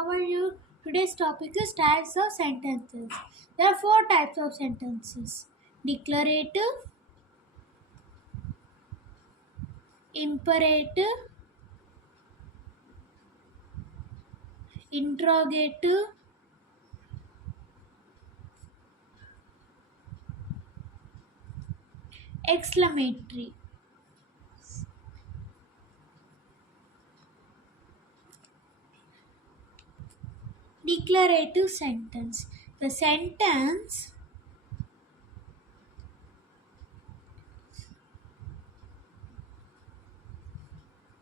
how are you? Today's topic is types of sentences. There are four types of sentences: declarative, imperative, interrogative, exclamatory. Declarative sentence. The sentence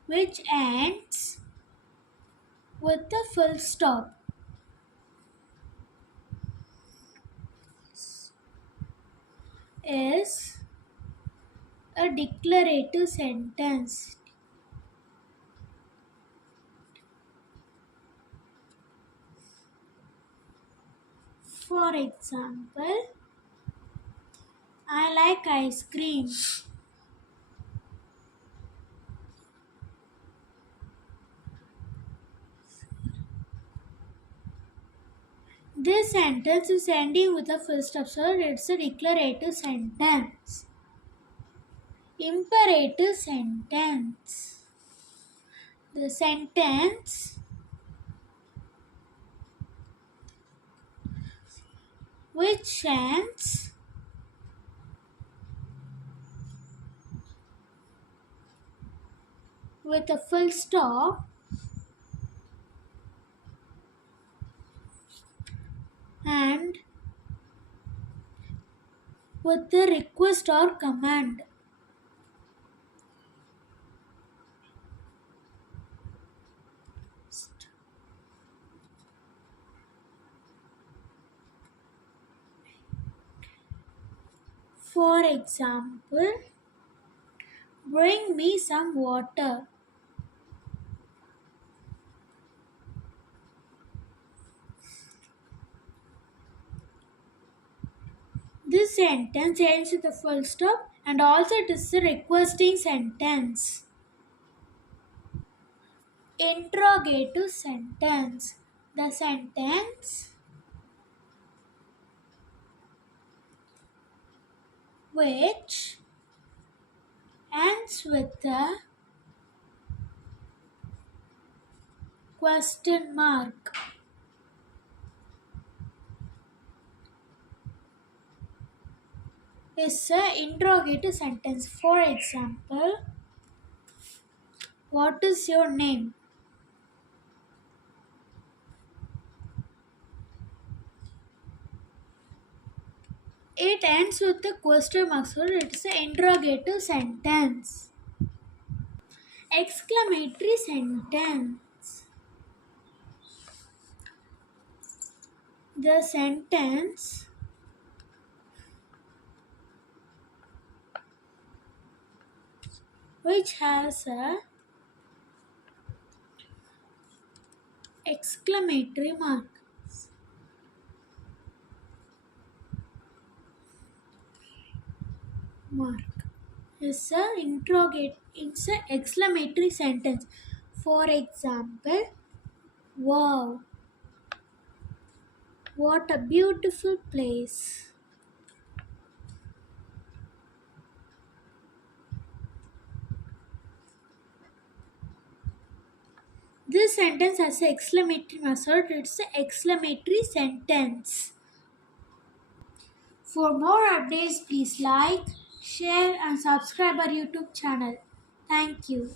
which ends with a full stop is a declarative sentence. For example, I like ice cream. This sentence is ending with a full stop, so it's a declarative sentence. Imperative sentence. The sentence which ends with a full stop and with the request or command. For example, bring me some water. This sentence ends with a full stop and also it is a requesting sentence. Interrogative sentence. The sentence which ends with a question mark is an interrogative sentence. For example, what is your name? It ends with a question mark, so it's an interrogative sentence. Exclamatory sentence. The sentence which has a exclamatory mark is it's a exclamatory sentence. For example, wow, what a beautiful place. This sentence has an exclamatory mark, so it's an exclamatory sentence. For more updates, please like, share and subscribe our YouTube channel. Thank you.